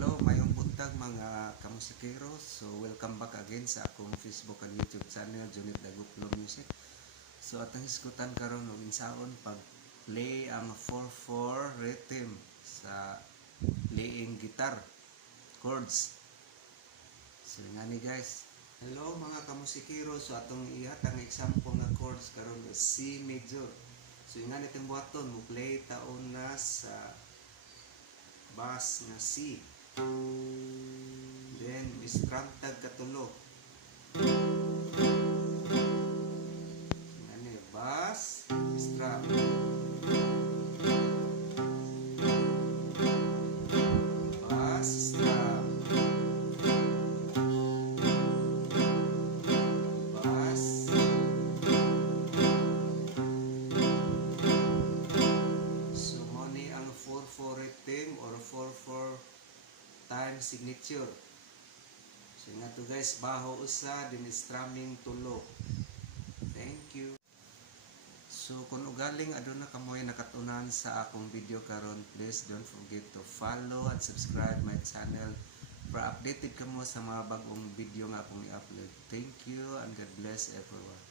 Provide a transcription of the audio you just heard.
hello, mayong buntag mga kamusikero. So, welcome back again sa akong Facebook and YouTube channel, Junit Daguplo Music. So, atang iskutan karon og insaon pag-play ang 4/4 rhythm sa playing guitar chords. So, nga ni guys. Hello mga kamusikero. So, atong ihatang example nga chords karon C major. So, nga nitong buhaton mo play taon na sa bass nga C. Then strum tag katulo. Ngani bass, strum. Bass, strum. Bass. So mo ni ang 4/4 rhythm or 4/4 time signature. So nga to guys, baho usa din strumming tulo. Thank you. So kung ugaling aduna kamoy nakatunan sa akong video karon, please don't forget to follow and subscribe my channel para updated kamo sa mga bagong video nga akong i-upload. Thank you and God bless everyone.